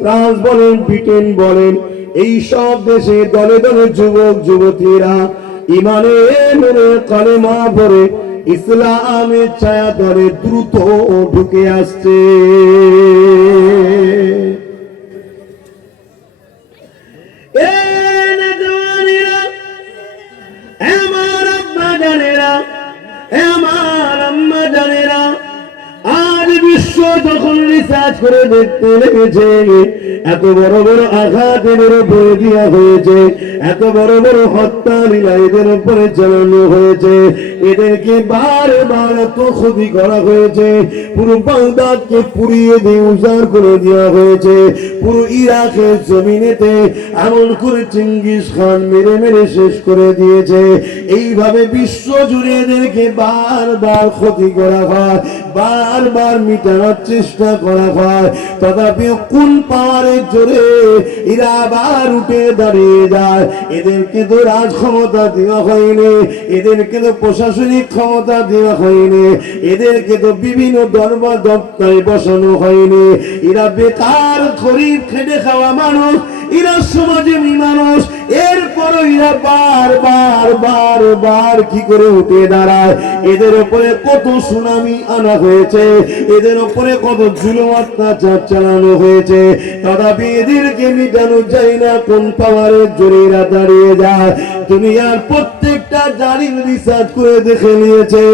France বলেন, Britain বলেন, এই সব দেশে দলে দলে যুবক যুবতীরা ইমানের কালেমা পড়ে ইসলামের ছায়া তলে দ্রুত ঢুকে আসছে। আমার আব্বা জানেরা, আমার আম্মা জানেরা, আজ বিশ্ব যখন রিসার্চ করে দেখতে লেগেছে, এত বড় বড় আঘাত এদের উপরে দেওয়া হয়েছে, এত বড় বড় হত্যা লীলা এদের উপরে চালানো হয়েছে, এদেরকে বারবার এত ক্ষতি করা হয়েছে, পুরো বাগদাদকে পুড়িয়ে দিয়ে উজাড় করে দেওয়া হয়েছে, পুরো ইরাকের জমিনেতে এমন করে চিঙ্গিস খান মেরে মেরে শেষ করে দিয়েছে। এইভাবে বিশ্ব জুড়ে এদেরকে বারবার ক্ষতি করা হয়, বারবার মিটানোর চেষ্টা করা হয়, তথাপি কোন পাওয়ারের জোরে এরা আবার উঠে দাঁড়িয়ে যায়। এদেরকে তো রাজ ক্ষমতা দেওয়া হয়নি, এদেরকে তো প্রশাসনিক ক্ষমতা দেওয়া হয়নি, এদেরকে তো বিভিন্ন দরবার দপ্তরে বসানো হয়নি। এরা বেকার গরিব খেটে খাওয়া মানুষ, এরা সমাজের মানুষ, এরপরও এরা বারবার বারবার কি করে উঠে দাঁড়ায়। এদের উপরে কত সুনামি আনা হয়েছে, এদের উপরে কত জুলুম অত্যাচার চালানো হয়েছে, তথাপি এদেরকে মিটানো যায় না। কোন পাওয়ারের জোরে এরা দাঁড়িয়ে যায়। দুনিয়ার প্রত্যেকটা জালিম রিসার্চ করে দেখে নিয়েছে,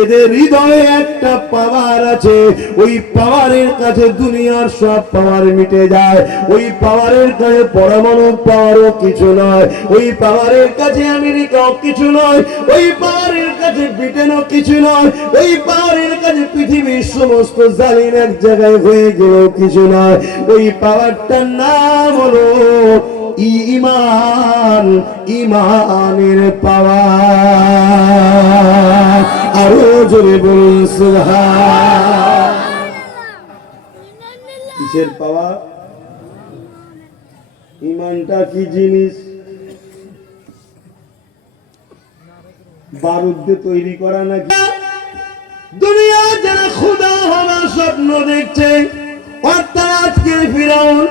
এদের হৃদয়ে একটা পাওয়ার আছে, ওই পাওয়ারের কাছে দুনিয়ার সব পাওয়ার মিটে যায়। ওই পাওয়ারের কাছে পরমাণু পাওয়ারও কিছু নয়, ওই পাওয়ারের কাছে আমেরিকাও কিছু নয়, ওই পাওয়ারের কাছে ব্রিটেনও কিছু নয়, ওই পাওয়ারের কাছে পৃথিবীর সমস্ত জালিম এক জায়গায় হয়ে গেলেও কিছু নয়। ওই পাওয়ারটার নাম হলো ঈমান, ঈমানের পাওয়ার। আরো জোরে বলুন সুবহান। কিসের পাওয়ার? ঈমানটা কি জিনিস? বারুদ দিয়ে তৈরি করা নাকি? দুনিয়া যারা খোদা হওয়ার স্বপ্ন দেখছে, অর্থাৎ আজকের ফিরাউন,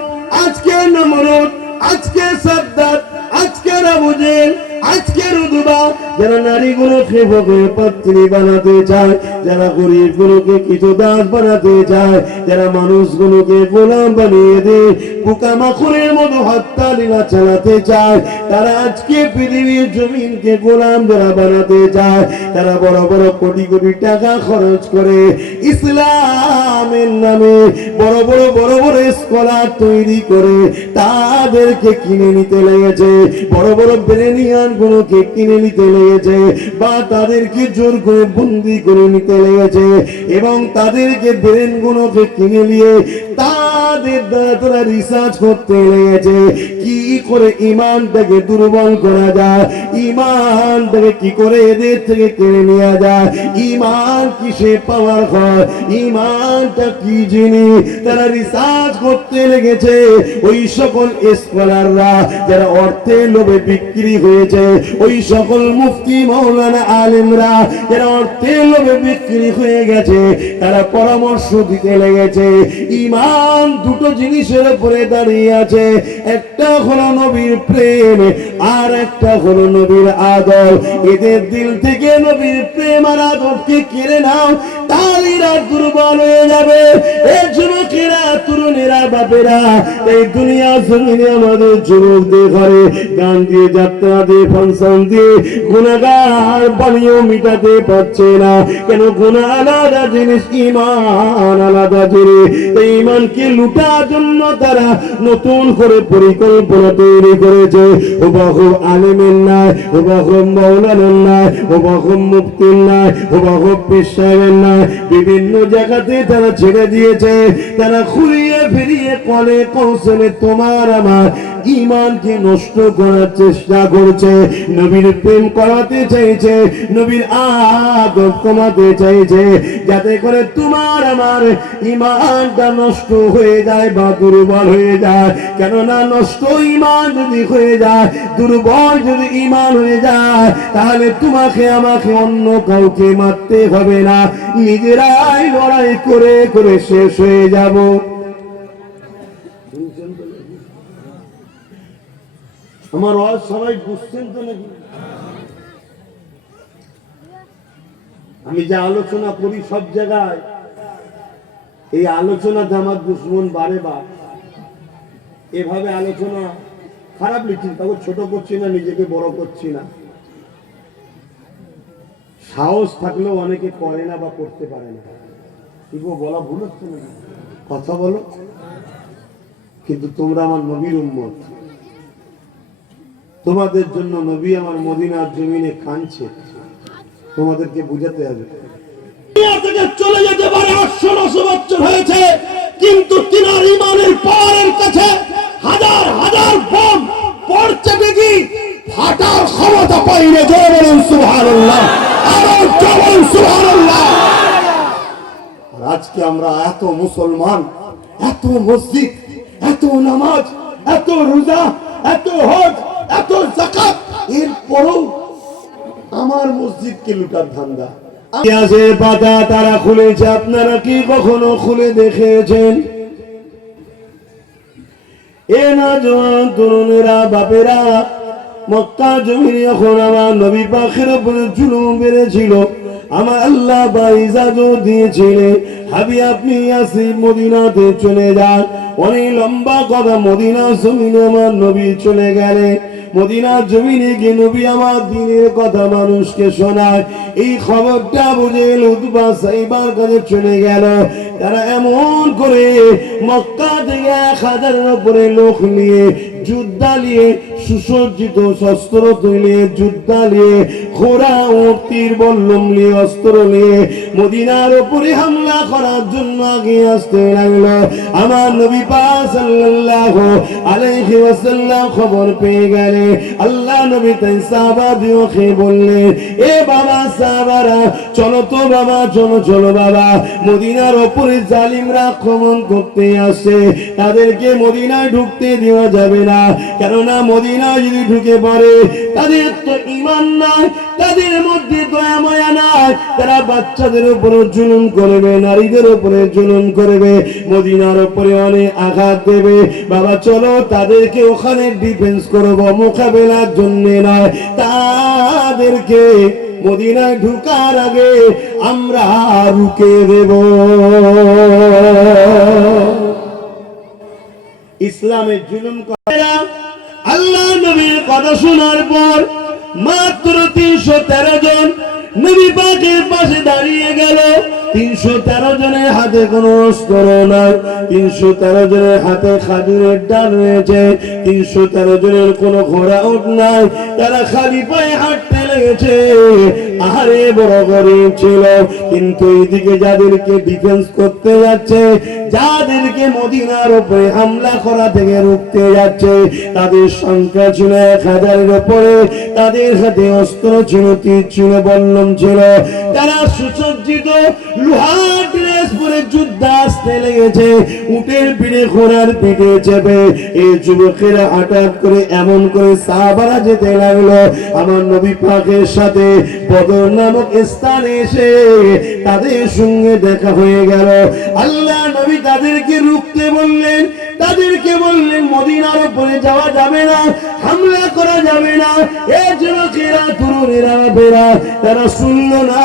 আজকের নমরুদ, আজকের সাদ্দাত, আজকের আবু জেহেল, আজকের উতবা, যারা নারীগুলোকে ভোগের পাত্রী বানাতে চায়, যারা গরিবগুলোকে কিছু দাস বানাতে চায়, যারা মানুষগুলোকে গোলাম বানিয়ে দিয়ে পোকামাকড়ের মতো হত্যা লীলা চালাতে চায়, তারা আজকে পৃথিবীর জমিনকে গোলাম যারা বানাতে চায়, তারা বড় বড় কোটি কোটি টাকা খরচ করে ইসলামের নামে বড় বড় বড় বড় স্কলার তৈরি করে তাদেরকে কিনে নিতে লেগেছে, বড় বড় ব্রেনিয়ান গুলোকে কিনে নিতে লেগেছে, বা তাদেরকে জোর করে বন্দি করে নিতে লেগেছে, এবং তাদেরকে ব্রেন গুলোকে কিনে নিয়ে তাদের দ্বারা তারা রিসার্চ করতে লেগেছে কি করে ইমানটাকে দুর্বল করা যায়, ইমানটাকে কি করে এদের থেকে কেড়ে নেওয়া যায়, ইমান কিসে পাওয়ার হয়, ইমানটা কি জিনিস, তারা রিসার্চ করতে লেগেছে। ওই সকল স্কলাররা যারা অর্থের লোভে বিক্রি হয়েছে, ওই সকল মুফতি মাওলানা আলেমরা যারা অর্থের লোভে বিক্রি হয়ে গেছে, তারা পরামর্শ দিতে লেগেছে ইমান দুটো জিনিসের উপরে দাঁড়িয়ে আছে, একটা হলো নবীর প্রেম, আর একটা হলো নবীর আদর। এদের দিল থেকে নবীর প্রেম আর আদরকে কেড়ে নাও, তাহলে এরা দুর্বল হয়ে যাবে। এই যুবকেরা, তরুণেরা, বাপেরা, এই দুনিয়া জমিনে আমাদের যুবকদের ঘরে গান দিয়ে, যাত্রা দিয়ে, ফাংশন দিয়ে গুনাহগার বানিয়েও মিটাতে পারছে না। কেন? গুনাহ আলাদা জিনিস, ঈমান আলাদা জিনিস। এই ঈমানকে লুটার জন্য তারা নতুন করে পরিকল্পনা তৈরি করেছে। হুবহু আলেমের নাই, হুবহু মাওলানার নাই, হুবহু মুফতির নাই, হুবহু পীর সাহেবের নাই, বিভিন্ন জায়গাতে তারা ছেড়ে দিয়েছে। তারা ঘুরিয়ে ফিরিয়ে কলে কৌশলে তোমার আমার ঈমানকে নষ্ট করার চেষ্টা করছে, নবীর প্রেম করাতে চাইছে, নবীর আদব কমাতে চাইছে, যাতে করে তোমার আমার ঈমানটা নষ্ট হয়ে যায় বা দুর্বল হয়ে যায়। কেননা নষ্ট ঈমান যদি হয়ে যায়, দুর্বল যদি ঈমান হয়ে যায়, তাহলে তোমাকে আমাকে অন্য কাউকে মারতে হবে না, নিজেরাই লড়াই করে করে শেষ হয়ে যাব। শুনছেন তো নাকি? আমার ওয়াজ সবাই বুঝছেন তো নাকি? আমি যে আলোচনা করি সব জায়গায়, এই আলোচনাতে আমার দুশ্মন বারে বার এভাবে আলোচনা খারাপ লিখছি, তাকে ছোট করছি না, নিজেকে বড় করছি না। সাহস থাকলেও অনেকে করে না বা করতে পারে না। কি বলা ভুল হচ্ছে না? কথা বলো। কিন্তু তোমরা আমার নবীর উম্মত, তোমাদের জন্য নবী আমার মদিনার জমিনে কাঁদছে, তোমাদেরকে বুঝাতে হবে। চলে যেতে পারে 800-900 বছর হয়েছে, কিন্তু তিনার ইমানের পাওয়ারের কাছে হাজার হাজার বোম পড়ছে, দেখি ফাটার ক্ষমতা পাইলে। জয় বলুন সুবহানাল্লাহ, আরো জয় বলুন সুবহানাল্লাহ। আর আজকে আমরা এত মুসলমান, এত মসজিদ, এত নামাজ, এত রোজা, এত হজ, এত যাকাত, এরপরও আমার মসজিদকে লুটার ধান্দা। ইতিহাসের পাতা তারা খুলেছে, আপনারা কি কখনো খুলে দেখেছেন? এ নওজওয়ান তরুণেরা, বাপেরা, মক্কা জমিনে যখন আমার নবী পাকের উপরে জুলুম বেড়েছিল, আমার আল্লাহ ইজাজত দিয়েছিলেন, হাবি আপনি ইয়াসরিব মদিনাতে চলে যান। অনেক লম্বা কথা, মদিনা জমিনে আমার নবী চলে গেলেন। মদিনার জমিনে গিয়ে নবী আমার দ্বীনের কথা মানুষকে শোনায়। এই খবরটা বুঝে উতবা সাইবার কাছে চলে গেল। তারা এমন করে মক্কা থেকে 1000-এর উপরে লোক নিয়ে, যোদ্ধা নিয়ে, সুসজ্জিত শস্ত্র তৈরি যোদ্ধা নিয়ে, ঘোড়া ও তীর বল্লম নিয়ে, অস্ত্র নিয়ে মদিনার উপরে হামলা করার জন্য আগে আসতে লাগলো। আমার নবী পাক সাল্লাল্লাহু আলাইহি ওয়াসাল্লাম খবর পেয়ে গেলেন। আল্লাহ নবী তাই সাহাবাদেরকে বললেন, এ বাবা সাহাবারা, চলো তো বাবা, চলো চলো বাবা, মদিনার উপরে জালিমরা আক্রমণ করতে আসে, তাদেরকে মদিনায় ঢুকতে দেওয়া যাবে না। কেননা মদিনায় যদি ঢুকে পড়ে, তাদের তো ঈমান নাই, তাদের মধ্যে দয়া মায়া নাই, তারা বাচ্চাদের উপরে জুলুম করবে, নারীদের উপরে জুলুম করবে, মদিনার উপরে অনেক আঘাত দেবে। বাবা চলো, তাদেরকে ওখানে ডিফেন্স করব, মোকাবেলার জন্য নয়, তাদেরকে মদিনায় ঢুকার আগে আমরা রুকে দেব। ইসলামের জুলুম করা। আল্লাহ নবীর কথা শোনার পর মাত্র 313 জন নবী পাকের পাশে দাঁড়িয়ে গেল। 313 জনের হাতে কোনো অস্ত্র নাই, 313 জনের হাতে খাজুরের ডাল রয়েছে, 313 জনের কোনো ঘোড়া উট নাই, তারা খালি পায়ে হাঁটতে লেগেছে। আহারে বড় গরিব ছিল, কিন্তু এইদিকে যাদেরকে ডিফেন্স করতে যাচ্ছে, যাদেরকে মদিনার উপরে হামলা করা থেকে রুখতে যাচ্ছে, তাদের সংখ্যা ছিল 1000-এর উপরে, তাদের হাতে অস্ত্র ছিল, তীর ছিল, বল্লম ছিল, তারা সুসজ্জিত লোহার ড্রেস পরে যুদ্ধে আসতে লেগেছে, উটের পিঠে, ঘোড়ার পিঠে চেপে। এই যুবকেরা হঠাৎ করে এমন করে সাহাবারা যেতে লাগলো। আমার নবী পাকের সাথে বদর নামক স্থানে এসে তাদের সঙ্গে দেখা হয়ে গেল। আল্লাহ নবী তাদেরকে রুখতে বললেন, তাদেরকে বললেন মদিনার উপরে যাওয়া যাবে না, হামলা করা যাবে না। এই যুবকেরা, তরুণেরা, বেরা, তারা শুনল না।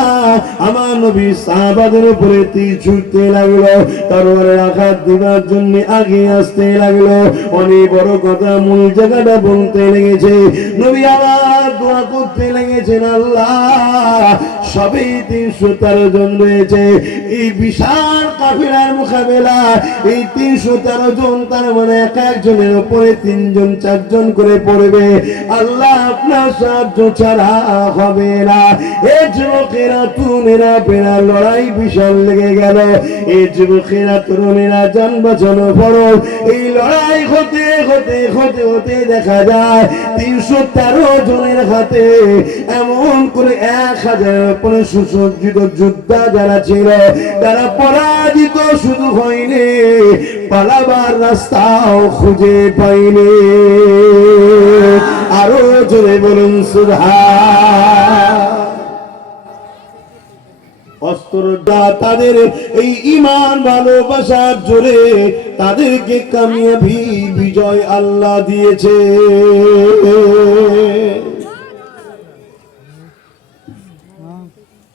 আমার নবী সাহাবাদের উপরে তীর ছুটতে লাগলো, তরবারের আঘাত দেওয়ার জন্য আগে আসতে লাগলো। অনেক বড় কথা, মূল জায়গাটা বলতে লেগেছে। নবী আবার দোয়া করতে লেগেছেন, আল্লাহ সবে 313 জন রয়েছে, এই বিশাল কাফেলার মোকাবেলা, এই 313 জন, তার মানে এক একজনের উপরে 3 জন 4 জন করে পড়বে। আল্লাহ আপনার সাহায্য ছাড়া হবে না। এই যুবকেরা, তরুণেরা, বেড়া, লড়াই বিশাল লেগে গেল। এই যুবকেরা, তরুণেরা যান বাঁচানো ফরজ। এই লড়াই হতে হতে হতে হতে দেখা যায় 313 জনের হাতে এমন করে 1000-এর উপরে সুসজ্জিত যোদ্ধা যারা ছিল, তারা পরাজিত শুধু হয়নি, পালাবার রাস্তাও খুঁজে পাইনি। আরো জোরে বলুন সুবহান। অস্ত্রটা তাদের এই ঈমান ভালোবাসার জোরে তাদেরকে কামিয়াবি বিজয় আল্লাহ দিয়েছে।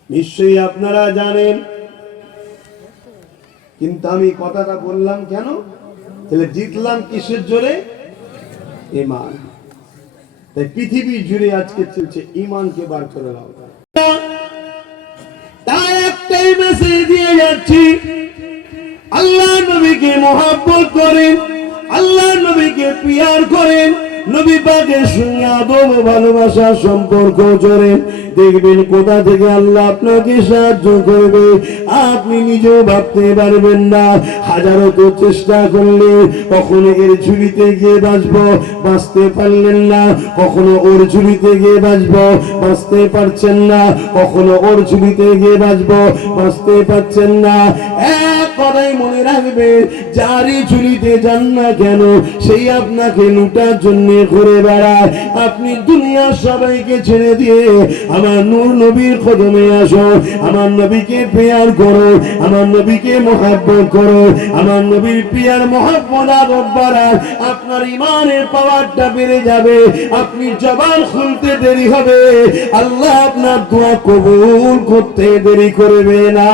নিশ্চয়ই আপনারা জানেন, কিন্তু আমি কথাটা বললাম কেন? তাহলে জিতলাম কিসের জোরে? ঈমান। তাই পৃথিবী জুড়ে আজকে চলছে ঈমানকে বার করে দাও। তাই একটাই মেসেজ দিয়ে যাচ্ছি, আল্লাহ নবীকে মহব্বত করেন, আল্লাহ নবীকে পিয়ার করেন, নবী পাকের সঙ্গে আদব ও ভালোবাসার সম্পর্ক জোরেন। দেখবেন কোথা থেকে আল্লাহ আপনাকে সাহায্য করবে আপনি নিজেও ভাবতে পারবেন না। হাজারো তো চেষ্টা করলে কখনো এর ঝুলিতে গিয়ে বাঁচতে পারলেন না, কখনো ওর ঝুলিতে গিয়ে বাঁচতে পারছেন না, কখনো ওর ঝুলিতে গিয়ে বাঁচতে পারছেন না। এক কথাই মনে রাখবেন, যারই ঝুলিতে যান না কেন সেই আপনাকে লুটার জন্য ঘুরে বেড়ায়। আপনি দুনিয়ার সবাইকে ছেড়ে দিয়ে আমার নূর নবীর কদমে আসো, আমার নবীকে পেয়ার করো, আমার নবীকে মহব্বত করো। আমার নবীর পিয়ার মহব্বত আদব বাড়ায়, আপনার ঈমানের পাওয়ারটা বেড়ে যাবে। আপনি জবান খুলতে দেরি হবে, আল্লাহ আপনার দোয়া কবুল করতে দেরি করবে না।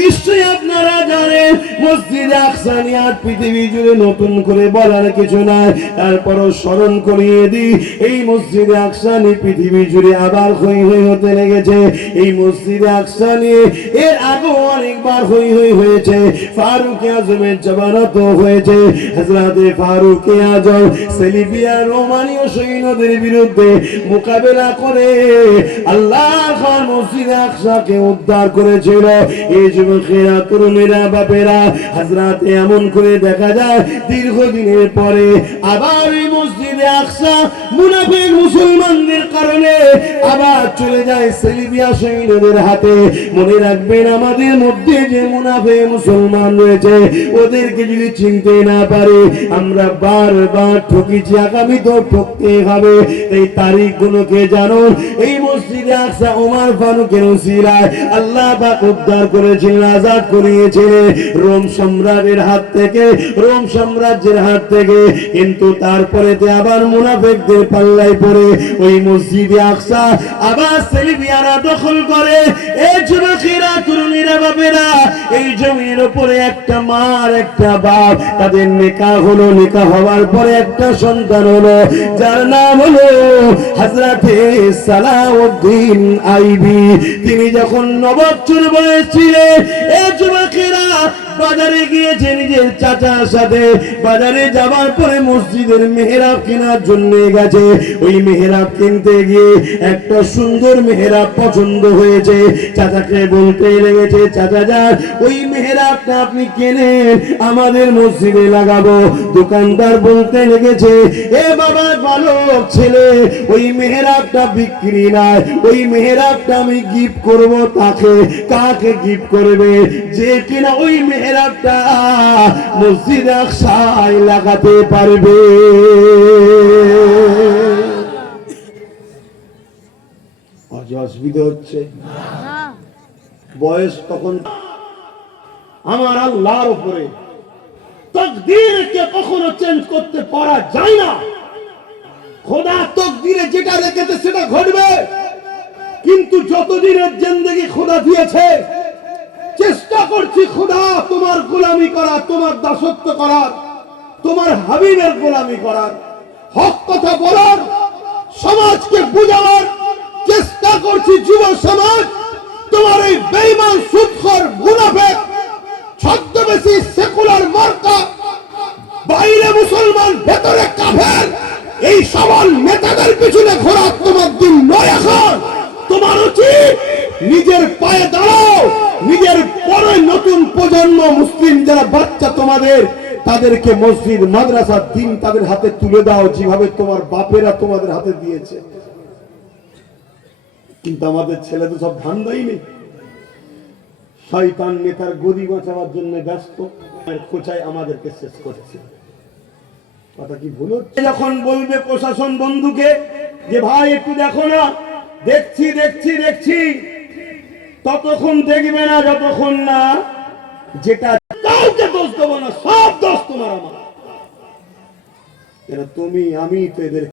নিশ্চয়ই আপনারা জানেন, মসজিদে আকসা নিয়ে পৃথিবী জুড়ে নতুন করে বলার কিছু নাই, তারপরও স্মরণ করিয়ে দিই, এই মসজিদে আকসা নিয়ে পৃথিবী জুড়ে আবার হই হই হতে লেগেছে। এই মসজিদে আকসা নিয়ে এর আগেও অনেকবার হই হই হয়েছে। ফারুক আজমের জামানত হয়েছে, হযরতে ফারুক আজম সেলিবিয়া রোমানীয় সৈন্যদের বিরুদ্ধে মোকাবেলা করে আল্লাহর ঘর মসজিদে আকসাকে উদ্ধার করেছিল। এই যুবকেরা, তরুণেরা, বাপেরা, হযরত এমন করে দেখা যায় দীর্ঘদিনের পরে আবার এই মসজিদে আকসা মুনাফিক মুসলমানদের কারণে আবার চলে যায় সেলিবিয়া সৈন্যদের হাতে। মনে রাখবেন, আমাদের মধ্যে যে মুনাফিক মুসলমান রয়েছে ওদেরকে যদি চিনতে না পারে আমরা বারবার ঠকেছি, আগামী তো ঠকতে হবে। এই তারিখ গুলোকে জানুন, এই মসজিদে আকসা ওমর ফারুকের উসিলায় আল্লাহ পাক উদ্ধার করেছিলেন, আজাদ করিয়েছিলেন রোম সম্রাটের হাত থেকে, রোম সাম্রাজ্যের হাত থেকে। কিন্তু তারপরে আবার মুনাফিকদের পাল্লায় পড়ে ওই মসজিদে আকসা আবার সেলিবিয়ারা দখল করে। এই যুবকেরা, তরুণীরা, বাপেরা, এই জমির উপরে একটা মার একটা বাপ, তাদের নিকাহ হলো। নিকাহ হওয়ার পরে একটা সন্তান হলো, যার নাম হলো হযরতে সালাউদ্দিন আইবি। তিনি যখন 9 বছর বয়স ছিলেন, এই যুবকেরা বাজারে গিয়েছে নিজের চাচার সাথে। বাজারে যাবার পরে মসজিদের মেহরাব কেনার জন্য গেছে। ওই মেহরাব কিনতে গিয়ে একটা সুন্দর মেহরাব পছন্দ হয়েছে। চাচাকে বলতে লেগেছে, চাচা যান, ওই মেহরাবটা আপনি কেনেন, আমাদের মসজিদে লাগাবো। দোকানদার বলতে লেগেছে, এ বাবা বালক ছেলে, ওই মেহরাবটা বিক্রি নয়, ওই মেহরাবটা আমি গিফট করব। তাকে কাকে গিফট করবে? যে কিনা ওই মেহরাবটা মসজিদে আকসায় লাগাতে পারবে। অসুবিধা হচ্ছে, বয়স তখন। আমার আল্লাহর উপরে তাকদীরকে কখনো চেঞ্জ করতে পারা যায় না। খোদা তাকদীরে যেটা রেখেছে সেটা ঘটবে। কিন্তু যতদিনের জিন্দেগি খোদা দিয়েছে, চেষ্টা করছি খোদা তোমার গোলামি করার, তোমার দাসত্ব করার, তোমার হাবিবের গোলামি করার, হক কথা বলার, সমাজকে বুঝাবার চেষ্টা করছি। যুব সমাজ, তোমার এই বেঈমান, সুদখোর, মুনাফিক, ছদ্মবেশী সেকুলার মার্কা, বাইরে মুসলমান ভেতরে কাফের, এই সবল নেতাদের পিছনে ঘোরা তোমার দিন নয়। এখন তোমার উচিত নিজের পায়ে দাঁড়াও, নিজের পরে নতুন প্রজন্ম মুসলিম যারা বাচ্চা তোমাদের, তাদেরকে মসজিদ, মাদ্রাসা, দিন তাদের হাতে তুলে দাও, যেভাবে তোমার বাপেরা তোমাদের হাতে দিয়েছে। কিন্তু আমাদের ছেলে তো সব ধান্দাই নেই, শয়তান নেতার গদি বাঁচাবার জন্য ব্যস্ত, খোঁচায় আমাদেরকে শেষ করেছে। কথা কি ভুল হচ্ছে? যখন বলবে প্রশাসন বন্ধুকে যে ভাই একটু দেখো না, দেখছি দেখছি দেখছি, ততক্ষণ দেখবে না যতক্ষণ না যেটা কাউকে দোষ দেবো না, সব দোষ তোমার আমার। তুমি আমি তো এদের